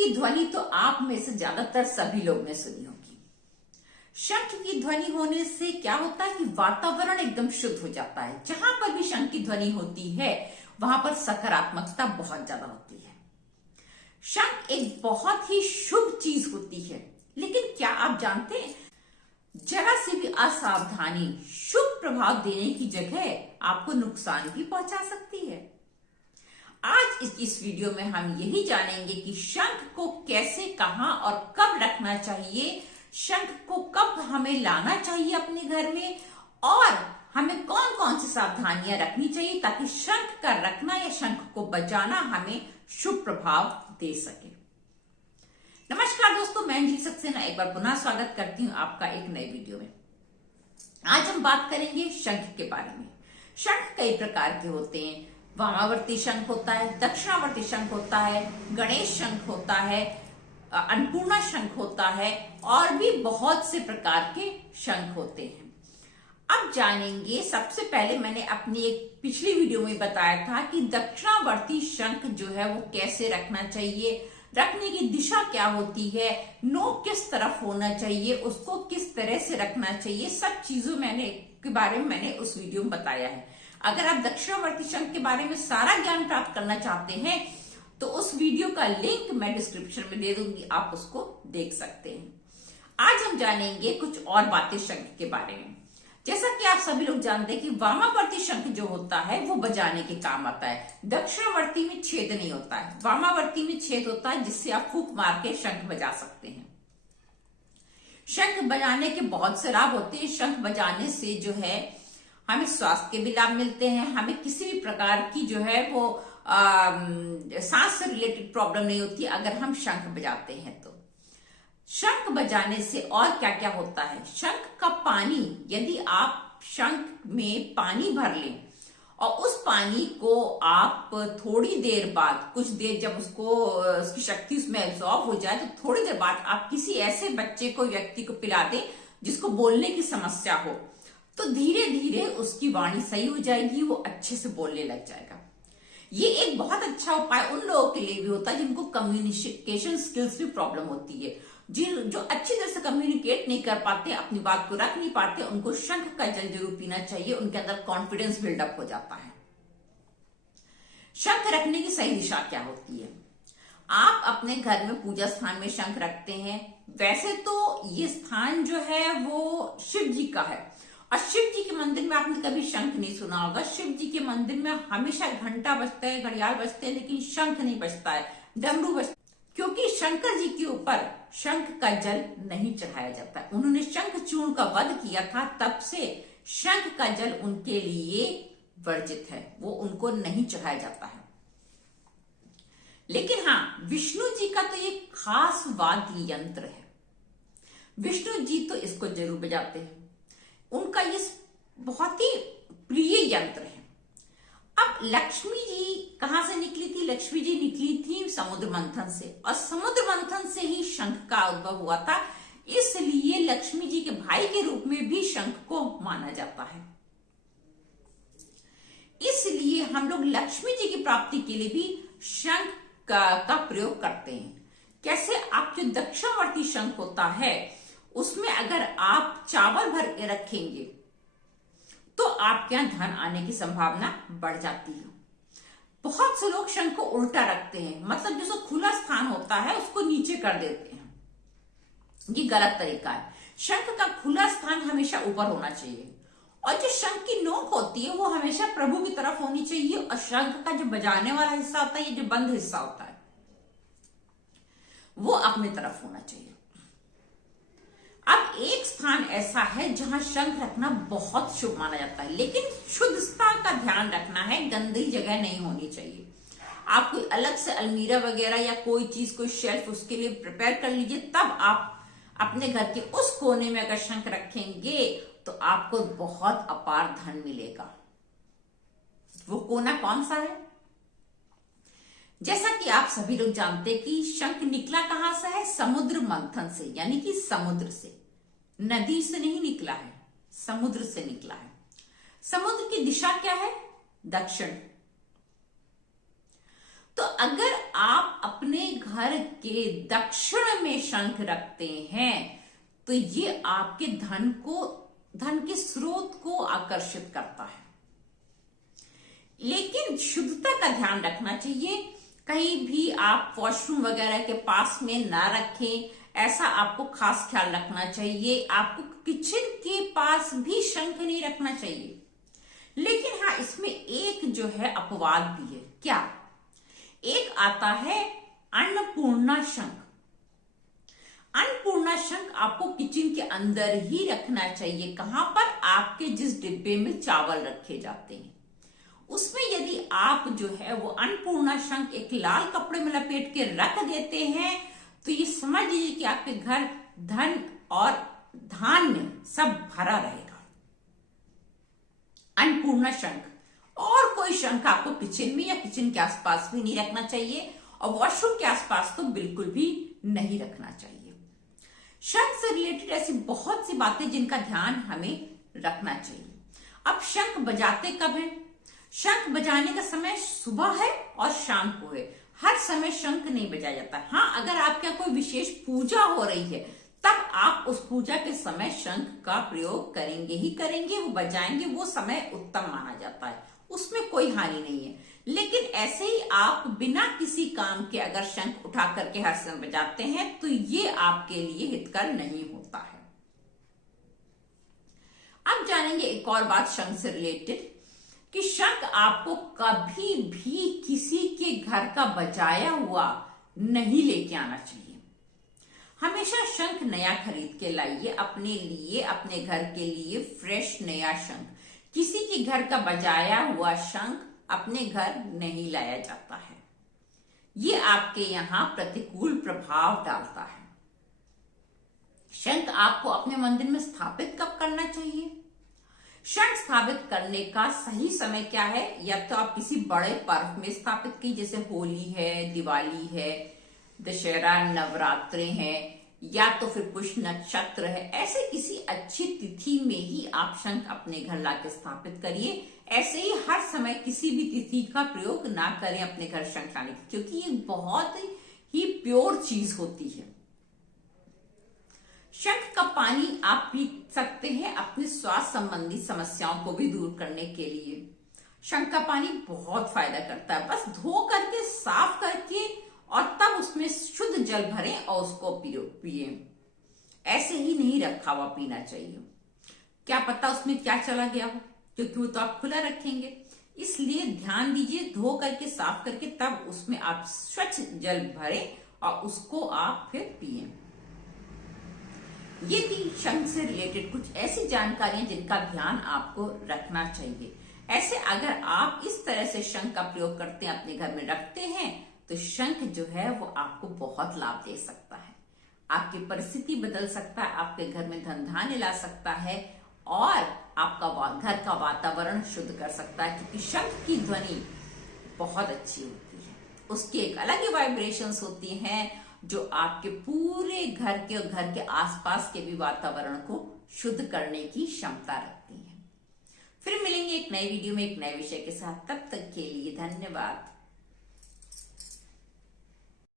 की ध्वनि तो आप में से ज्यादातर सभी लोग ने सुनी होगी। शंख की ध्वनि होने से क्या होता है कि वातावरण एकदम शुद्ध हो जाता है। जहां पर भी शंख की ध्वनि होती है वहां पर सकारात्मकता बहुत ज्यादा होती है। शंख एक बहुत ही शुभ चीज होती है, लेकिन क्या आप जानते हैं जरा सी भी असावधानी शुभ प्रभाव देने की जगह आपको नुकसान भी पहुंचा सकती है। आज इस वीडियो में हम यही जानेंगे कि शंख को कैसे, कहां और कब रखना चाहिए, शंख को कब हमें लाना चाहिए अपने घर में, और हमें कौन कौन सी सावधानियां रखनी चाहिए ताकि शंख का रखना या शंख को बजाना हमें शुभ प्रभाव दे सके। नमस्कार दोस्तों, मैं अंजलि सक्सेना एक बार पुनः स्वागत करती हूं आपका एक नए वीडियो में। आज हम बात करेंगे शंख के बारे में। शंख कई प्रकार के होते हैं। वामावर्ती शंख होता है, दक्षिणावर्ती शंख होता है, गणेश शंख होता है, अन्नपूर्णा शंख होता है, और भी बहुत से प्रकार के शंख होते हैं। अब जानेंगे, सबसे पहले मैंने अपनी एक पिछली वीडियो में बताया था कि दक्षिणावर्ती शंख जो है वो कैसे रखना चाहिए, रखने की दिशा क्या होती है, नोक किस तरफ होना चाहिए, उसको किस तरह से रखना चाहिए, सब चीजों के बारे में मैंने उस वीडियो में बताया है। अगर आप दक्षिणावर्ती शंख के बारे में सारा ज्ञान प्राप्त करना चाहते हैं तो उस वीडियो का लिंक मैं डिस्क्रिप्शन में दे दूंगी, आप उसको देख सकते हैं। आज हम जानेंगे कुछ और बातें शंख के बारे में। जैसा कि आप सभी लोग जानते हैं कि वामावर्ती शंख जो होता है वो बजाने के काम आता है। दक्षिणावर्ती में छेद नहीं होता है, वामावर्ती में छेद होता है जिससे आप फूंक मार के शंख बजा सकते हैं। शंख बजाने के बहुत से लाभ होते हैं। शंख बजाने से जो है हमें स्वास्थ्य के भी लाभ मिलते हैं। हमें किसी भी प्रकार की जो है वो सांस से रिलेटेड प्रॉब्लम नहीं होती अगर हम शंख बजाते हैं तो। शंख बजाने से और क्या क्या होता है, शंख का पानी, यदि आप शंख में पानी भर लें और उस पानी को आप थोड़ी देर बाद, कुछ देर जब उसकी शक्ति उसमें एब्जॉर्ब हो जाए, तो थोड़ी देर बाद आप किसी ऐसे बच्चे को, व्यक्ति को पिला दें जिसको बोलने की समस्या हो, तो धीरे धीरे उसकी वाणी सही हो जाएगी, वो अच्छे से बोलने लग जाएगा। ये एक बहुत अच्छा उपाय उन लोगों के लिए भी होता है जिनको कम्युनिकेशन स्किल्स में प्रॉब्लम होती है, जो अच्छी तरह से कम्युनिकेट नहीं कर पाते, अपनी बात को रख नहीं पाते, उनको शंख का जल जरूर पीना चाहिए। उनके अंदर कॉन्फिडेंस बिल्डअप हो जाता है। शंख रखने की सही दिशा क्या होती है? आप अपने घर में पूजा स्थान में शंख रखते हैं। वैसे तो ये स्थान जो है वो शिव जी का है, और शिव जी के मंदिर में आपने कभी शंख नहीं सुना होगा। शिव जी के मंदिर में हमेशा घंटा बजता है, घड़ियाल बजते हैं, लेकिन शंख नहीं बजता है, डमरू बजता है, क्योंकि शंकर जी के ऊपर शंख का जल नहीं चढ़ाया जाता। उन्होंने शंख चूर्ण का वध किया था, तब से शंख का जल उनके लिए वर्जित है, वो उनको नहीं चढ़ाया जाता है। लेकिन हाँ, विष्णु जी का तो ये खास वाद्य यंत्र है। विष्णु जी तो इसको जरूर बजाते हैं, उनका ये बहुत ही प्रिय यंत्र है। अब लक्ष्मी जी कहां से निकली थी? लक्ष्मी जी निकली थी समुद्र मंथन से, और समुद्र मंथन से ही शंख का उद्भव हुआ था। इसलिए लक्ष्मी जी के भाई के रूप में भी शंख को माना जाता है। इसलिए हम लोग लक्ष्मी जी की प्राप्ति के लिए भी शंख का प्रयोग करते हैं। कैसे? आप जो दक्षिणावर्ती शंख होता है उसमें अगर आप चावल भर के रखेंगे तो आपके यहां धन आने की संभावना बढ़ जाती है। बहुत से लोग शंख को उल्टा रखते हैं, मतलब जो खुला स्थान होता है उसको नीचे कर देते हैं। ये गलत तरीका है। शंख का खुला स्थान हमेशा ऊपर होना चाहिए, और जो शंख की नोक होती है वो हमेशा प्रभु की तरफ होनी चाहिए, और शंख का जो बजाने वाला हिस्सा होता है, ये जो बंद हिस्सा होता है, वो अपनी तरफ होना चाहिए। अब एक स्थान ऐसा है जहां शंख रखना बहुत शुभ माना जाता है, लेकिन शुद्धता का ध्यान रखना है, गंदी जगह नहीं होनी चाहिए। आप कोई अलग से अलमीरा वगैरह या कोई चीज, कोई शेल्फ उसके लिए प्रिपेयर कर लीजिए, तब आप अपने घर के उस कोने में अगर शंख रखेंगे तो आपको बहुत अपार धन मिलेगा। वो कोना कौन सा है? जैसा कि आप सभी लोग जानते हैं कि शंख निकला कहां से है? समुद्र मंथन से, यानी कि समुद्र से, नदी से नहीं निकला है, समुद्र से निकला है। समुद्र की दिशा क्या है? दक्षिण। तो अगर आप अपने घर के दक्षिण में शंख रखते हैं तो ये आपके धन के स्रोत को आकर्षित करता है। लेकिन शुद्धता का ध्यान रखना चाहिए, कहीं भी आप वॉशरूम वगैरह के पास में ना रखें, ऐसा आपको खास ख्याल रखना चाहिए। आपको किचन के पास भी शंख नहीं रखना चाहिए। लेकिन हाँ, इसमें एक जो है अपवाद भी है। क्या? एक आता है अन्नपूर्णा शंख। अन्नपूर्णा शंख आपको किचन के अंदर ही रखना चाहिए। कहां पर? आपके जिस डिब्बे में चावल रखे जाते हैं उसमें यदि आप जो है वो अन्नपूर्णा शंख एक लाल कपड़े में लपेट के रख देते हैं तो ये समझ लीजिए कि आपके घर धन और धान्य सब भरा रहेगा। अन्नपूर्णा शंख। और कोई शंख आपको किचन में या किचन के आसपास भी नहीं रखना चाहिए और वॉशरूम के आसपास तो बिल्कुल भी नहीं रखना चाहिए। शंख से रिलेटेड ऐसी बहुत सी बातें जिनका ध्यान हमें रखना चाहिए। अब शंख बजाते कब है? शंख बजाने का समय सुबह है और शाम को है। हर समय शंख नहीं बजाया जाता। हाँ, अगर आपके यहाँ कोई विशेष पूजा हो रही है तब आप उस पूजा के समय शंख का प्रयोग करेंगे ही करेंगे, वो बजाएंगे, वो समय उत्तम माना जाता है, उसमें कोई हानि नहीं है। लेकिन ऐसे ही आप बिना किसी काम के अगर शंख उठा करके हर समय बजाते हैं तो ये आपके लिए हितकर नहीं होता है। अब जानेंगे एक और बात शंख से रिलेटेड कि शंख आपको कभी भी किसी के घर का बजाया हुआ नहीं लेके आना चाहिए। हमेशा शंख नया खरीद के लाइए अपने लिए, अपने घर के लिए फ्रेश नया शंख। किसी के घर का बजाया हुआ शंख अपने घर नहीं लाया जाता है। ये आपके यहां प्रतिकूल प्रभाव डालता है। शंख आपको अपने मंदिर में स्थापित कब करना चाहिए? शंख स्थापित करने का सही समय क्या है? या तो आप किसी बड़े पर्व में स्थापित की, जैसे होली है, दिवाली है, दशहरा, नवरात्रे हैं, या तो फिर पुष्य नक्षत्र है। ऐसे किसी अच्छी तिथि में ही आप शंख अपने घर लाके स्थापित करिए। ऐसे ही हर समय किसी भी तिथि का प्रयोग ना करें अपने घर शंख लाने की, क्योंकि ये बहुत ही प्योर चीज होती है। शंख का पानी आप पी सकते हैं अपने स्वास्थ्य संबंधी समस्याओं को भी दूर करने के लिए। शंख का पानी बहुत फायदा करता है। बस धो करके साफ करके और तब उसमें शुद्ध जल भरें और उसको पिए। ऐसे ही नहीं रखा हुआ पीना चाहिए। क्या पता उसमें क्या चला गया हो, क्योंकि वो तो आप खुला रखेंगे। इसलिए ध्यान दीजिए, धो करके साफ करके तब उसमें आप स्वच्छ जल भरें और उसको आप फिर पिए। ये थी शंख से रिलेटेड कुछ ऐसी जानकारियां जिनका ध्यान आपको रखना चाहिए। ऐसे अगर आप इस तरह से शंख का प्रयोग करते हैं, अपने घर में रखते हैं, तो शंख जो है वो आपको बहुत लाभ दे सकता है। आपकी परिस्थिति बदल सकता है, आपके घर में धन धान्य ला सकता है और आपका घर का वातावरण शुद्ध कर सकता है, क्योंकि शंख की ध्वनि बहुत अच्छी होती है। उसकी एक अलग ही वाइब्रेशंस होती हैं जो आपके पूरे घर के और घर के आसपास के भी वातावरण को शुद्ध करने की क्षमता रखती हैं। फिर मिलेंगे एक नए वीडियो में एक नए विषय के साथ। तब तक के लिए धन्यवाद।